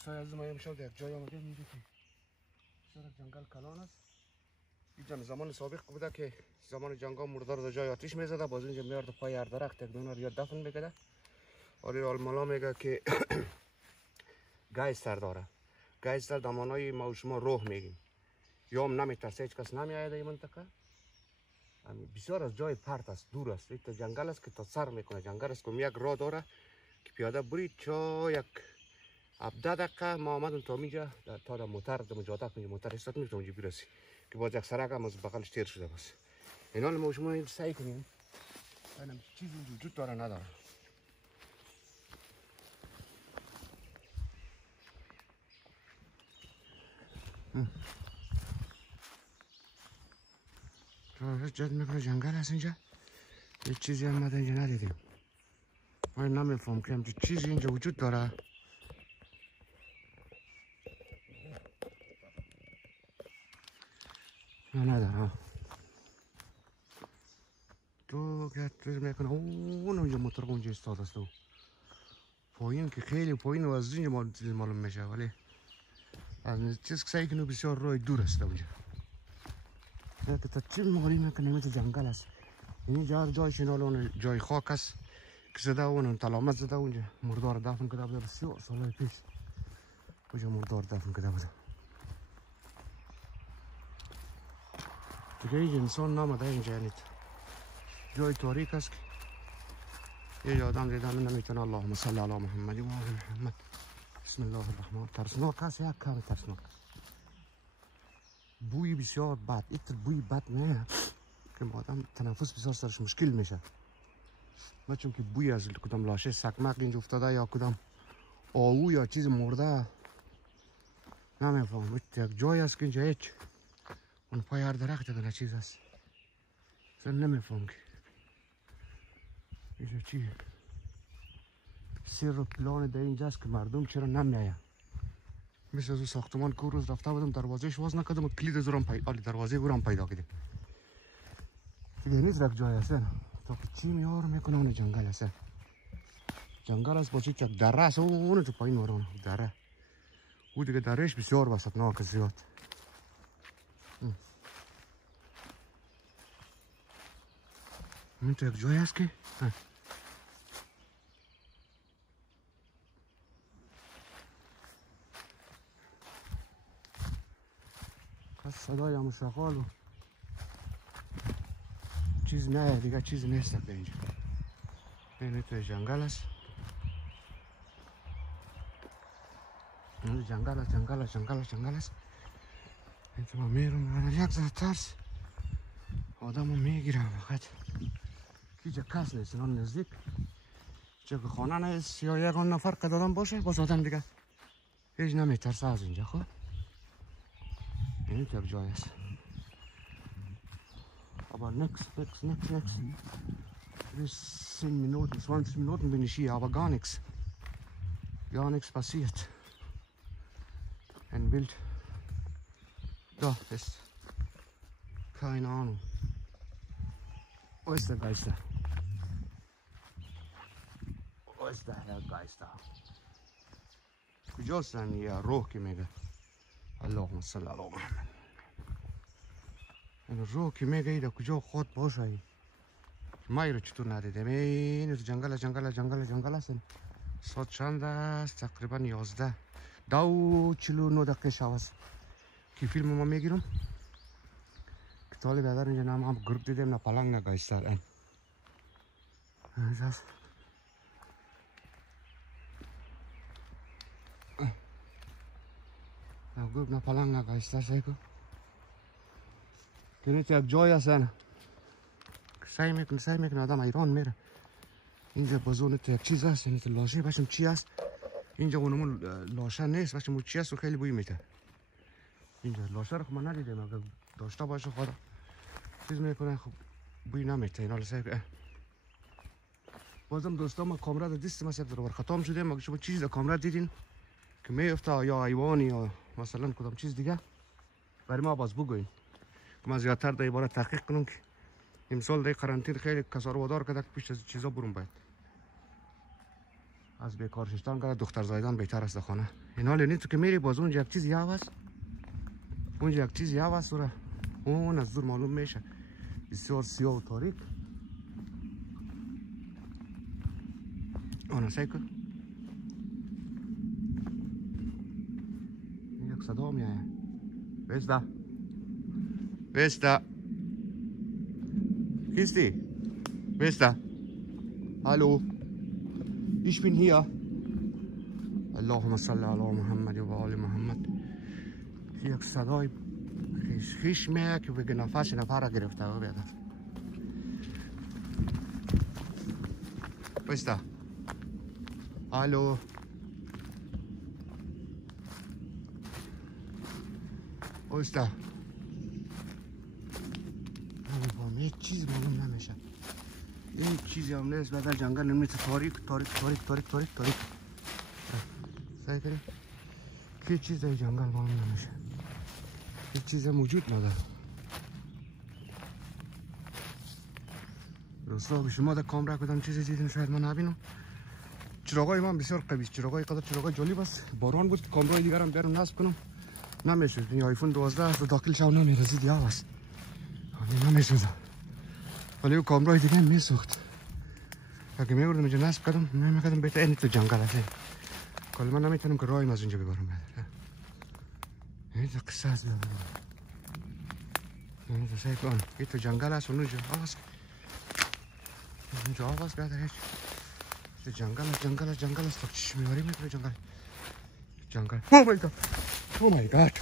دوستان عزیز ما امشب یک جای آمدیم میگه که سر جنگل کلان است. اینجا زمان سابق بوده که زمان جنگا مردار در جای آتیش میزده، باز اینجا میارد پای هر درخت یک دونه یا دفن میکرده. آره آلمالا میگه که گایستر داره. گایستر در معنای ما و شما روح میگیم. یا هم نمیترسه، هیچ کس نمیآید این منطقه. بسیار از جای پرت است، دور است. یک جنگل است که تا سر میکنه. جنگل است که یک راه داره که پیاده برید چا یک 17 دقیقه ما آمدیم تا اینجا تا در موتر در مجادک موتر استاد میتونم اونجا برسی که باز یک سرک هم از بغلش تیر شده بس. این حال ما شما این سعی کنیم ببینم چیزی وجود داره نداره. تو جد میکنه جنگل هست اینجا، یه چیزی هم ما اینجا ندیدیم. ما نمیفهم که همچه چیزی اینجا وجود داره. نه نداره. تو که چیز میکنه اونجا موتور اونجا استاد است. پایین که خیلی پایین و از اینجا معلوم میشه، ولی از چیز که سعی کنه بسیار روی دور است اونجا. که تا چی مغالی میکنه مثل جنگل است. اینجا جایش اینالون جای خاک است که زده اون تلامت زده اونجا مردار دفن کرده بوده بسیار سالهای پیش. اونجا مردار دفن کرده بوده. دیگه هیچ انسان نامده اینجا، یعنی جای تاریک است که یه آدم دیدن نمیتونه. اللهم صل علی محمد و آل محمد. بسم الله الرحمن. ترسناک است، یک کم ترسناک. بوی بسیار بد، ایت بوی بد میه که آدم تنفس بسیار سرش مشکل میشه. ما چون که بوی از کدام لاشه سکمک اینجا افتاده یا کدام آهو یا چیز مرده نمیفهم. یک جای است که اینجا هیچ اون پای هر درخت دیگه چیز است. اصلا نمیفهم که اینجا چیه. سر و پلان در اینجاست که مردم چرا نمیاین. مثل از اون ساختمان که روز رفته بودم دروازهش باز نکردم و کلید زورم دروازه گورم پیدا کردیم. دیگه نیست رک جای است تا که چی میار میکنه. اون جنگل است. جنگل است با چی چک دره است. اون تو پایین ورانه دره. او دیگه درهش بسیار وسطناک زیاد. این تو یک جای است که از صدای همون شغال و چیز نه دیگه چیز نیست در اینجا. این توی جنگل است. این جنگل است جنگل است جنگل است جنگل است. این تو ما میرم یک ذره ترس آدم رو میگیرم فقط که جا کس نیست. اینا نزدیک جا که خانه نیست یا یک نفر قد آدم باشه باز آدم دیگه هیچ نمیترسه از اینجا. خب این تو یک جای است. Aber nix. Bis 10 Minuten, 20 Minuten bin ich hier, aber gar nichts. Gar nichts passiert. Ein Wild. Da ist. Keine Ahnung. Wo ist der Geister? Wo ist der Herr Geister? کجاست یه روح که میگه اللهم صل علی محمد. این روح که میگه ایده کجا خود باشه. ما ایرو چطور ندیدیم. این جنگل است. ساعت چند است؟ تقریبا 11 2:49 دقیقه شب است که فیلم ما میگیرم که طالب در اینجا نام هم گروپ دیدیم نه پلنگ نه گایستر. این اینجاست. نه گروپ نه پلنگ نه گایستر سایکو که نیت یک جای است. سعی میکنه آدم ایران میره. اینجا بازون تو یک چیز هست. این لاشه باشم چی است. اینجا اونمون لاشه نیست باشم چی است و خیلی بوی میده. اینجا لاشه رو ما ندیدیم. اگه داشته باشه خدا چیز میکنه خب بوی نمیده. اینا لسه بازم دوستان ما کامرا در دست ما سب در خطام شدیم. اگه شما چیز در کامرا دیدین که میفته یا حیوانی یا مثلا کدام چیز دیگه برای ما باز بگوین که ما زیادتر در عبارت تحقیق کنم که امسال در قرنطینه خیلی کسار وادار کرده که پیش از چیزا برون باید. از بیکار شدن که دختر زایدن بهتر است خانه. اینا لینی تو که میری باز اونجا یک چیزی یا هست. اونجا یک چیزی یا هست اون از دور معلوم میشه. بسیار سیاه و تاریک. آن سعی کن. یک صدا میاد. Wer ist da? Christi? Wer ist da? Hallo? Ich bin hier. Allahumma salli ala Muhammad wa ali Muhammad. یک صدای خیش میاد که بگه نفس نفر گرفته و بیادر. Wer ist da? Hallo? Wo ist da? یک چیز معلوم نمیشه. این چیزی هم نیست بعد جنگل نمیشه تاریک سعی کنیم که چیز در جنگل معلوم نمیشه. هیچ چیز موجود نداره. راستا به شما در کامرا کدام چیزی دیدین شاید من نبینم. چراغای من بسیار قوی است. چراغای جالب است. باران بود کامرای دیگر هم بیارم نصب کنم نمیشه. این آیفون 12 داخل شو نمیرسید یا است. نمیشه. ولی او کامرای دیگه میسوخت. اگه میوردم اینجا نصب کردم نمیکردم بهتر این تو جنگل است. کلا من نمیتونم که راهی از اینجا ببرم. این قصه است. این تو سعی کن. این تو جنگل است اونجا آواز. اونجا آواز بیاد هیچ. تو جنگل است. تو چی میاری میتونه جنگل. Oh my god.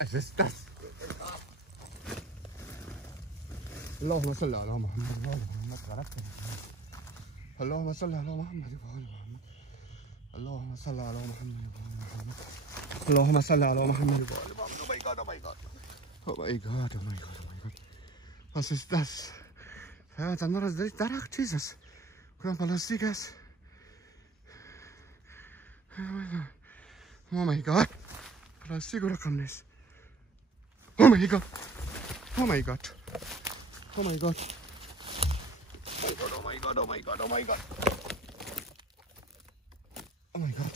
Was ist das? اللهم صل على محمد وعلى محمد باركت اللهم صل على محمد وعلى محمد اللهم صل على محمد وعلى محمد اللهم صل على محمد وعلى محمد. Oh my god. Was ist das? Ja, dann war das direkt Jesus. Kudam plastik است. Oh my god. پلاستیک رقم نیست. Oh my god. Oh my god. Oh my god. Oh my god. Oh my god. Oh my god. Oh my god.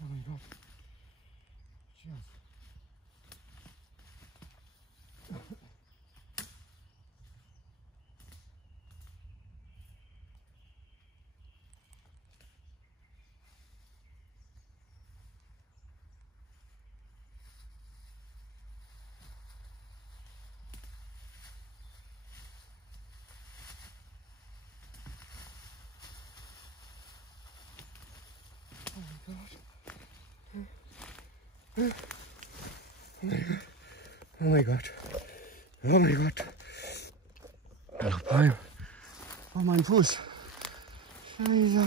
Oh my god. Cheers. Oh my god. Oh my god. Oh mein Fuß. Scheiße.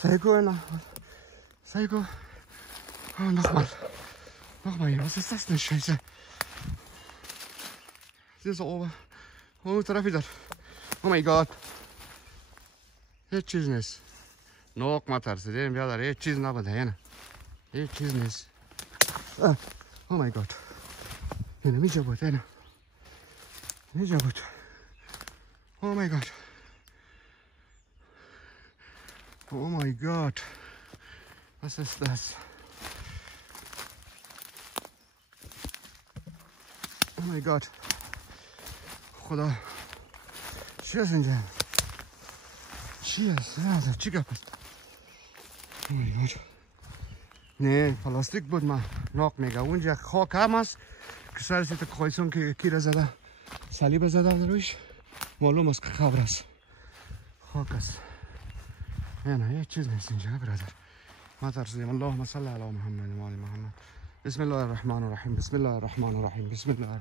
Seiko. Oh, nochmal. Was ist das denn? Scheiße. Das ist oben. Oh, da wieder. Oh my god. Jetzt چیز نیست. نوک ما ترسیدیم بیادر هیچ چیز نبوده اینه. هیچ چیز نیست. Oh my god. اینه میجا بود اینه. میجا بود. Oh my god. Oh my god. Was ist das? Oh my god. خدا. چی هست اینجا؟ چی هست؟ چی گپ است؟ Oh my god. نه پلاستیک بود من ناک میگه اونجا خاک هم است که سر سیت خواهیسون که کی را زده صلیب زده در رویش معلوم است که خبر است خاک است نه هیچ چیز نیست اینجا برادر ما ترسیدیم. اللهم صل علی محمد و آل محمد. بسم الله الرحمن الرحیم. بسم الله الرحمن الرحیم. بسم الله.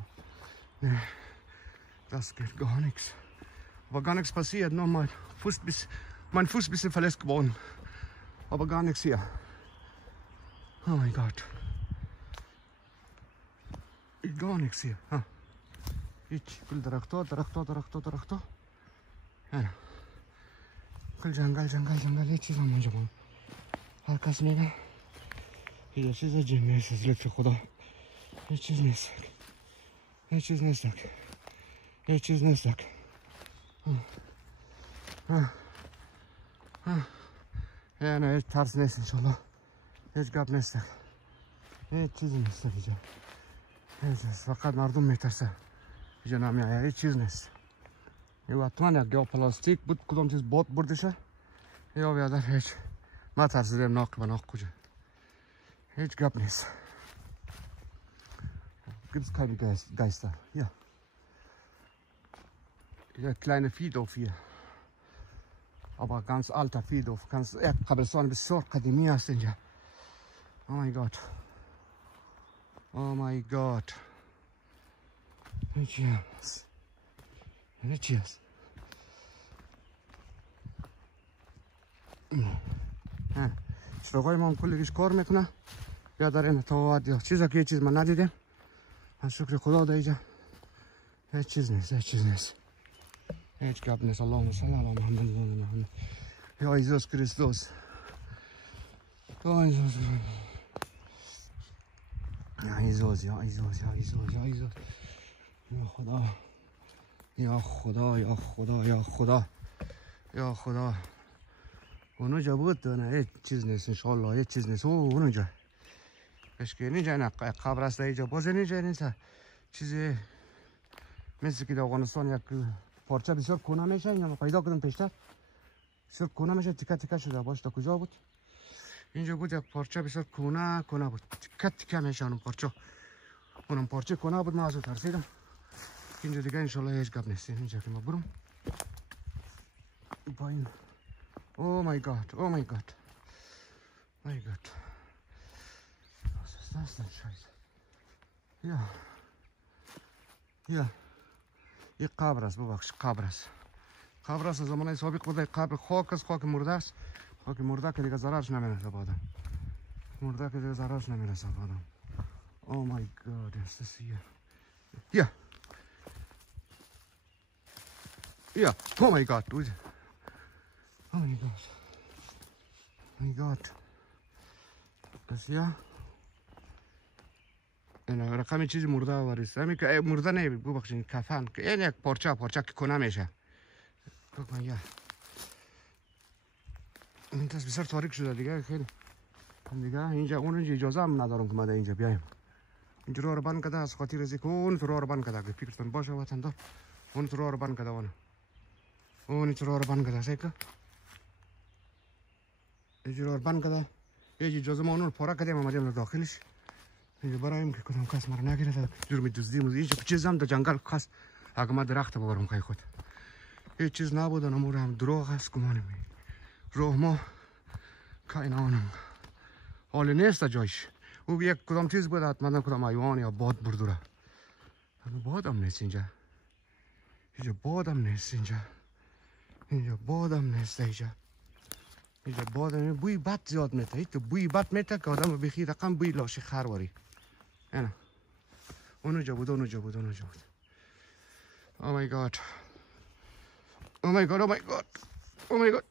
Nee, das geht gar nichts. Aber gar nichts passiert, nur mein Fuß ein bisschen verletzt geworden. Aber gar nichts hier. Oh mein Gott. Gar nichts hier. هیچ کل درختو. نه. کل جنگل هیچ چیز هم نجمون. هر کس میگه یه چیز جن نیست از لطف خدا. هیچ چیز نیست. هیچ چیز نیست. یعنی هیچ ترس نیست انشالله. هیچ گپ نیست. هیچ چیزی نیست اینجا. فقط مردم میترسه. اینجا نمیایه. هیچ چیز نیست. یا حتما یک گیا پلاستیک بود کدام چیز باد بردشه یا بیادر هیچ. ما ترسیدیم ناق به ناق کجا. هیچ گپ نیست. Gibt es keine Geister. Ja. Ja, kleine Viehhof hier. Aber ganz alter Viehhof. Ganz Kabelson bis so قدیمی است اینجا. Oh my god. Oh my god. هیچی هست. هیچی هست. چراغای ما هم کلیش کار میکنه. بیادر این تاواد یا چیزا که یه چیز من ندیدم. شکر خدا دیگه. هیچ چیز نیست. هیچ چیز نیست. هیچ گپ نیست. اللهم صل علی محمد. یا ایزوس کریستوس. یا ایزوس. یا ایزوس. یا ایزوس. یا ایزوس. یا ایزوس. یا خدا. یا خدا. یا خدا. یا خدا. یا خدا. اونجا بود نه هیچ چیز نیست انشالله. هیچ چیز نیست. اونجا. اشکی اینجا نه قبر است اینجا. باز اینجا نیست. چیزی مثل که در افغانستان یک پارچه بسیار کهنه میشه. اینو پیدا کردم پیشتر. بسیار کهنه میشه. تیکه تیکه شده باش. تا کجا بود؟ اینجا بود یک پارچه بسیار کهنه بود. تیکه تیکه میشه اون پارچه. اونم پارچه کهنه بود. ما از اون ترسیدم. اینجا دیگه انشالله هیچ گپ نیست. اینجا که ما برم پایین. Oh my god. Oh my god. My god. Was ist das denn Scheiße? Ja. Ja. این قبر است ببخش. قبر است. قبر است. زمانه سابق بوده. قبر خاک است. خاک مرده است. خاک مرده که دیگه ضررش نمیرسه به آدم. مرده که دیگه ضررش نمیرسه به آدم. Oh my god. Ist das hier? Ja. Ja. Oh my god. Oh my god. Oh my god. Das hier. این رقم چیزی مرده واریست. همین که مرده نه ببخشید کفن. این یک پارچه که کنه میشه. بگم یا. این دست بسیار تاریک شده دیگه خیلی. دیگه اینجا اونجا اجازه هم ندارم که ما در اینجا بیایم. اینجا رو بند کرده از خاطر از اون تو رو بند کرده. اگه فکرتون باشه وطن دار. اون تو رو بند کرده اون تو رو بند کرده سیکا. اینجا رو بند کرده. یه اجازه ما اون رو پاره کردیم آمدیم داخلش. اینجا برایم که کدام کس مرا نگیره جرم دزدی اینجا چیز هم در جنگل خاص اگه ما درخت ببرم خواهی خود هیچ چیز نبود نمور هم دروغ است گمانم روح ما کائنانم حال نیست جایش او یک کدام چیز بود حتما کدام حیوان یا باد بردوره باد هم نیست اینجا باد هم نیست اینجا باد هم نیست اینجا باد هم بوی بد زیاد میته بوی بد میته که آدم بخی رقم بوی لاشه خرواری نه اونجا بود Oh my god. Oh my god.